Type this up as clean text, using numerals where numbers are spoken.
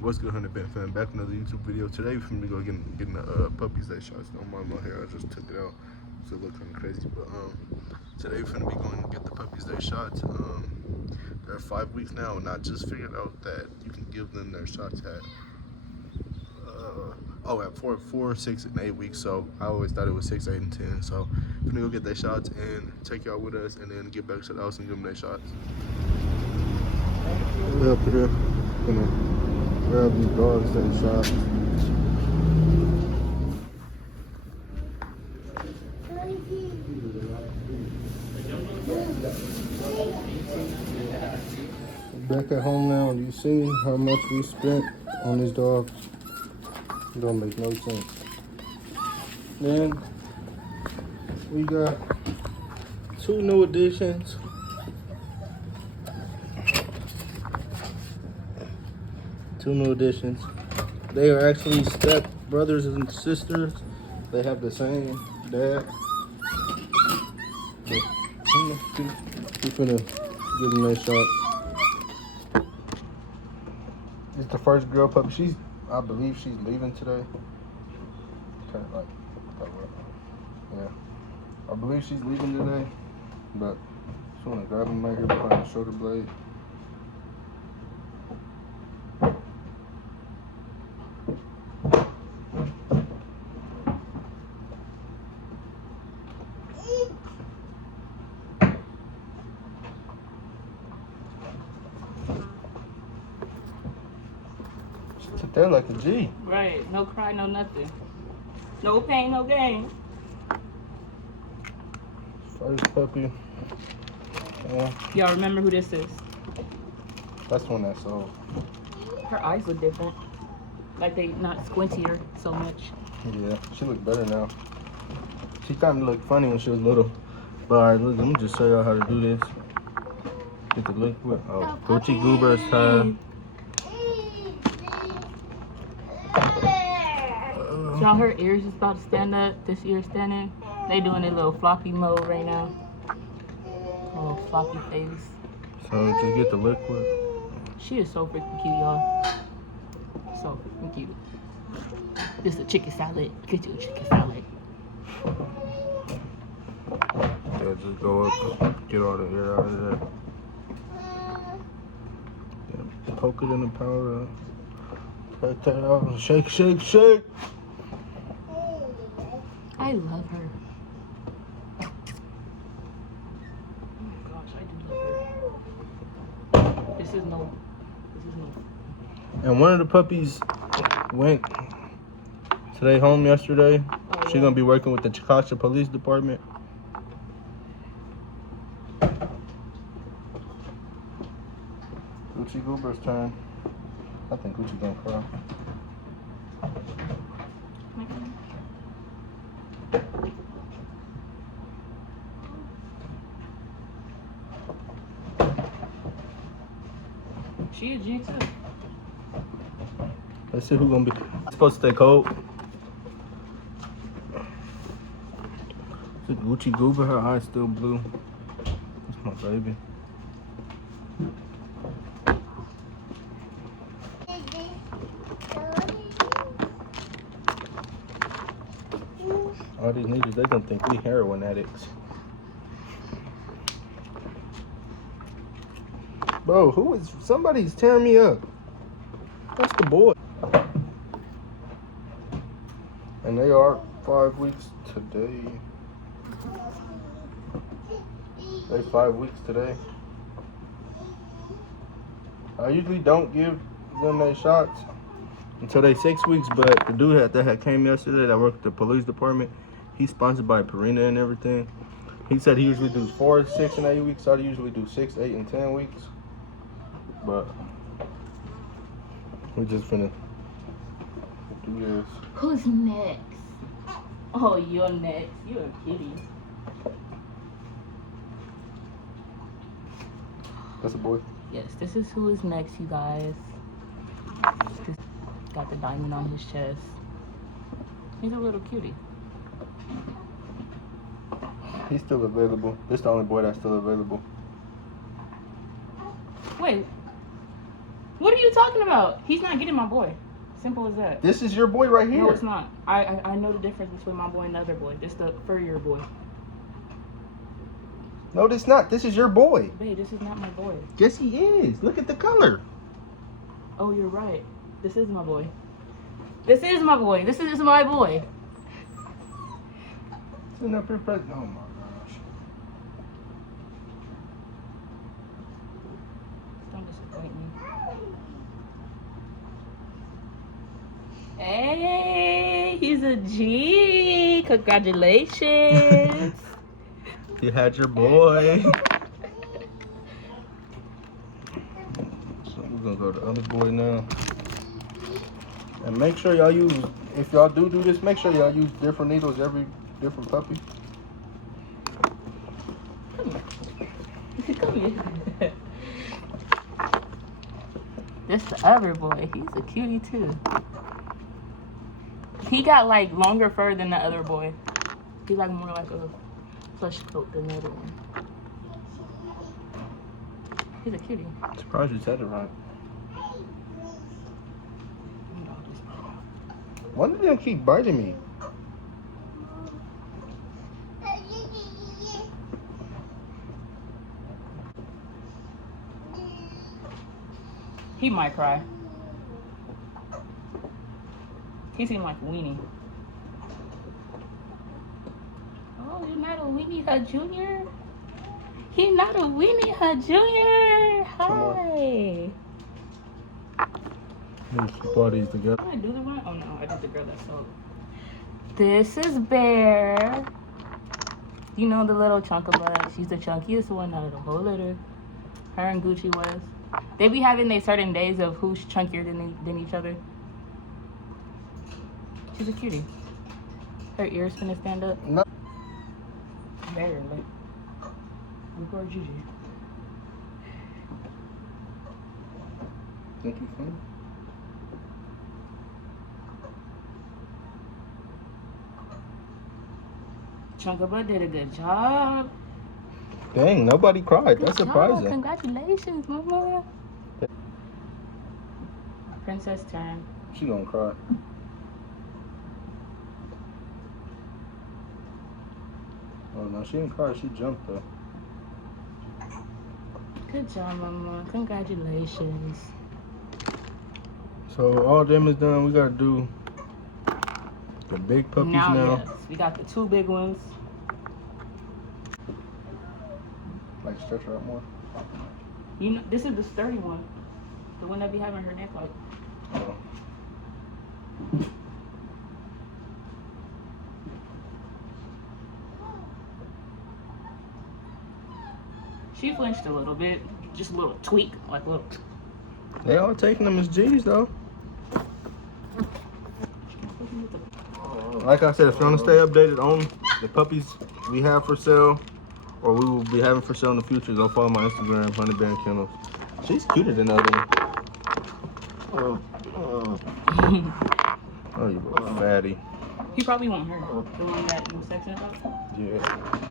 What's good, 100 fan? Back with another YouTube video. Today we're gonna go getting the puppies day shots. Don't mind my hair, I just took it out, so it look kind of crazy. But today we're gonna be going to get the puppies day shots. They're 5 weeks now, and I just figured out that you can give them their shots at at 4, 6, and 8 weeks. So I always thought it was 6, 8, and 10. So we're gonna go get their shots and take y'all with us, and then get back to the house and give them their shots. We're up here gonna grab these dogs and shots. Back at home now, you see how much we spent on these dogs? It don't make no sense. Then we got 2 new additions. They are actually step brothers and sisters. They have the same dad. We're gonna give them a shot. It's the first girl puppy. I believe she's leaving today. Kind of like that way. Yeah. I believe she's leaving today, but just want to grab them right here behind the shoulder blade. Took that like a G. Right. No cry, no nothing. No pain, no gain. First puppy. Yeah. Y'all remember who this is? That's the one that sold. Her eyes look different. Like they not squintier so much. Yeah, she look better now. She kind of looked funny when she was little. But alright, look, let me just show y'all how to do this. Get the liquid. Oh, Gucci Goober's time. Y'all, her ears is about to stand up. This ear standing. They doing a little floppy mode right now. A little floppy face. So just get the liquid. She is so freaking cute, y'all. So freaking cute. This is a chicken salad. Get you a chicken salad. Yeah, just go up, get all the air out of there. Yeah, poke it in the powder. Take that out. Shake, shake, shake. I love her. Oh my gosh, I do love her. This is no. And one of the puppies went today home yesterday. Oh, She's yeah. gonna be working with the Chicago Police Department. Gucci Goober's turn. I think Gucci's gonna cry. She a G too. Let's see who's gonna be. It's supposed to stay cold. Is it Gucci Goober? Her eyes still blue. That's my baby. All these niggas, they gonna think we heroin addicts. Bro, who is, somebody's tearing me up. That's the boy. And they are 5 weeks today. They 5 weeks today. I usually don't give them their shots until they 6 weeks, but the dude that came yesterday that worked at the police department, he's sponsored by Purina and everything. He said he usually does 4, 6, and 8 weeks. I usually do 6, 8, and 10 weeks. But we just finna do this. Who's next? Oh, you're next. You're a kitty. That's a boy. Yes, this is who is next, you guys. Got the diamond on his chest. He's a little cutie. He's still available. This is the only boy that's still available. Wait. What are you talking about? He's not getting my boy. Simple as that. This is your boy right here. No, it's not. I know the difference between my boy and the other boy. This the furrier boy. No, this not. This is your boy. Babe, this is not my boy. Yes, he is. Look at the color. Oh, you're right. This is my boy. This is my boy. This is my boy. Sitting up here present. Oh my gosh. Don't disappoint me. Hey, he's a G. Congratulations. You had your boy. So we're gonna go to the other boy now. And make sure y'all use, if y'all do this, make sure y'all use different needles every different puppy. Come here. This the other boy. He's a cutie too. He got like longer fur than the other boy. He's like more like a plush coat than the other one. He's a cutie. Surprised you said it right. Why do they keep biting me? He might cry. He seemed like a weenie. Oh, you're not a weenie, her junior? He's not a weenie, her junior. Hi. Let's put all these together. Did I do the one? Oh no, I did the girl that sold. This is Bear. You know the little chunkabutt. She's the chunkiest one out of the whole litter. Her and Gucci was. They be having their certain days of who's chunkier than each other. She's a cutie. Her ears finna stand up. No. Barely. Record Gigi. Think you funny? Chunkabutt did a good job. Dang, nobody cried. Good That's job. surprising. Congratulations, mama. Princess turn. She gonna cry. Oh no, she didn't cry. She jumped though. Good job, mama. Congratulations. So all them is done. We gotta do the big puppies now. Yes, we got the two big ones. Like stretch her out more. You know, this is the sturdy one. The one that be having her neck like. Oh. She flinched a little bit. Just a little tweak, like a little. They all taking them as G's though. Like I said, if you want to stay updated on the puppies we have for sale, or we will be having for sale in the future, go follow my Instagram, Honey Bear Kennels. She's cuter than the other one. Oh, you little fatty. He probably want her. The one that you was texting about? Yeah.